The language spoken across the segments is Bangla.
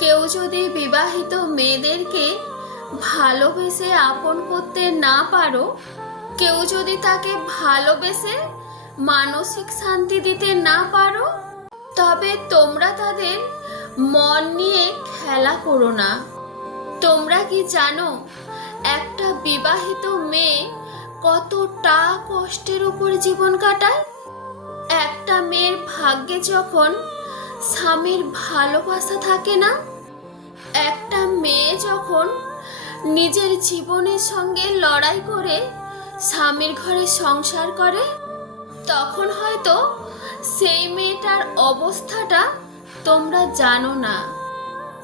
কেউ যদি বিবাহিত মেয়েদেরকে ভালোবেসে আপন করতে না পারো, কেউ যদি তাকে ভালোবেসে মানসিক শান্তি দিতে না পারো, তবে তোমরা তাদের মন নিয়ে খেলা করো না। তোমরা কি জানো, একটা বিবাহিত মেয়ে কতটা কষ্টের উপর জীবন কাটায়? একটা মেয়ের ভাগ্যে যখন স্বামীর ভালোবাসা থাকে না? একটা মেয়ে যখন নিজের জীবনের সঙ্গে লড়াই করে স্বামীর ঘরে সংসার করে, তখন হয়তো সেই মেয়েটার অবস্থাটা তোমরা জানো না।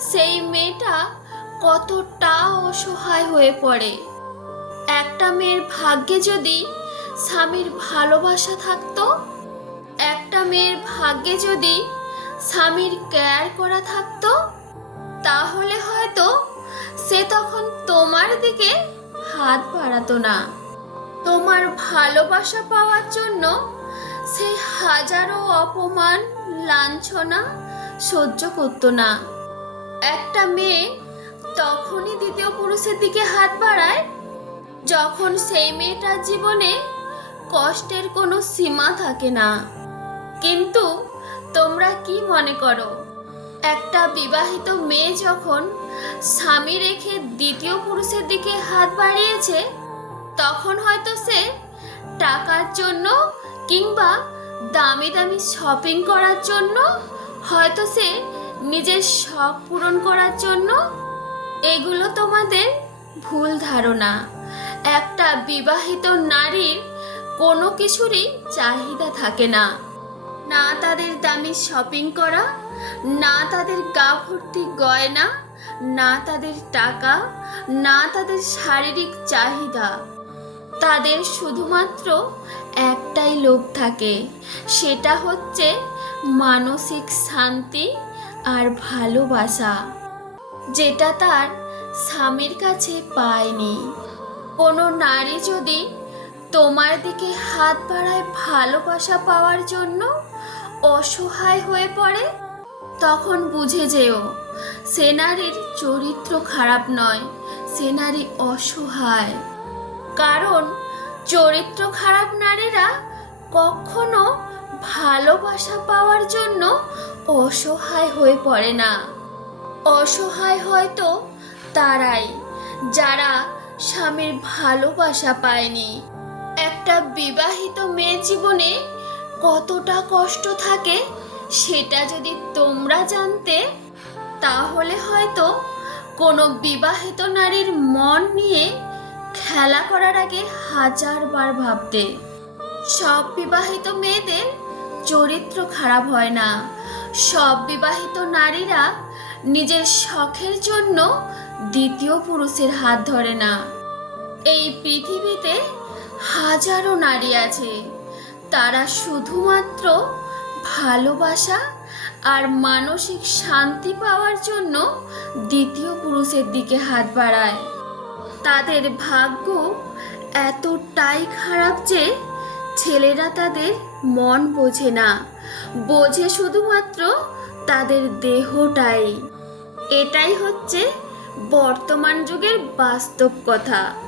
সেই মেয়েটা কতটা অসহায় হয়ে পড়ে। একটা মেয়ের ভাগ্যে যদি স্বামীর ভালোবাসা থাকতো, একটা মেয়ের ভাগ্যে যদি স্বামীর কেয়ার করা থাকতো? তাহলে হয়তো সে তখন তোমার দিকে হাত বাড়াতো না। তোমার ভালোবাসা পাওয়ার জন্য সে হাজারো অপমান, লাঞ্ছনা সহ্য করতো না। একটা মেয়ে তখনই দ্বিতীয় পুরুষের দিকে হাত বাড়ায়, যখন সেই মেয়েটার জীবনে কষ্টের কোনো সীমা থাকে না। কিন্তু তোমরা কি মনে করো? একটা বিবাহিত মেয়ে যখন স্বামী রেখে দ্বিতীয় পুরুষের দিকে হাত বাড়িয়েছে, তখন হয়তো সে টাকার জন্য কিংবা দামি দামি শপিং করার জন্য, হয়তো সে নিজের শখ পূরণ করার জন্য, এগুলো তোমাদের ভুল ধারণা। একটা বিবাহিত নারীর কোনো কিছুরই চাহিদা থাকে না। না তাদের দামি শপিং করা, না তাদের গা ভর্তি গয়না, না তাদের টাকা, না তাদের শারীরিক চাহিদা। তাদের শুধুমাত্র একটাই লোক থাকে, সেটা হচ্ছে মানসিক শান্তি আর ভালোবাসা, যেটা তার স্বামীর কাছে পায়নি। কোনো নারী যদি তোমার দিকে হাত বাড়ায় ভালোবাসা পাওয়ার জন্য অসহায় হয়ে পড়ে? তখন বুঝে যেও সে নারীর চরিত্র খারাপ নয় সেনারি অসহায়। কারণ, চরিত্র খারাপ নারীরা কখনো ভালোবাসা পাওয়ার জন্য অসহায় হয়ে পড়ে না। অসহায় হয়তো তারাই, যারা স্বামীর ভালোবাসা পায়নি। একটা বিবাহিত মেয়ে জীবনে কতটা কষ্ট থাকে সেটা যদি তোমরা জানতে, তাহলে হয়তো কোনো বিবাহিত নারীর মন নিয়ে খেলা করার আগে হাজারবার ভাবতে। সব বিবাহিত মেয়েদের চরিত্র খারাপ হয় না। সব বিবাহিত নারীরা নিজের শখের জন্য দ্বিতীয় পুরুষের হাত ধরে না। এই পৃথিবীতে হাজারো নারী আছে। তারা শুধুমাত্র ভালোবাসা আর মানসিক শান্তি পাওয়ার জন্য দ্বিতীয় পুরুষের দিকে হাত বাড়ায়। তাদের ভাগ্য এতটাই খারাপ যে ছেলেরা তাদের মন বোঝে না। বোঝে শুধুমাত্র তাদের দেহটাই। এটাই হচ্ছে বর্তমান যুগের বাস্তব কথা।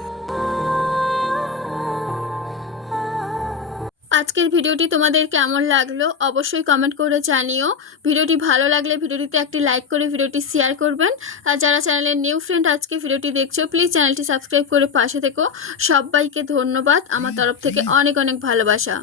আজকের ভিডিওটি তোমাদের কেমন লাগল অবশ্যই কমেন্ট করে জানিও। ভিডিওটি ভালো লাগলে ভিডিওটিতে একটি লাইক করে ভিডিওটি শেয়ার করবেন। আর যারা চ্যানেলের নিউ ফ্রেন্ড আজকে ভিডিওটি দেখছ প্লিজ চ্যানেলটি সাবস্ক্রাইব করে পাশে থেকো। সবাইকে ধন্যবাদ। আমার তরফ থেকে অনেক অনেক ভালোবাসা।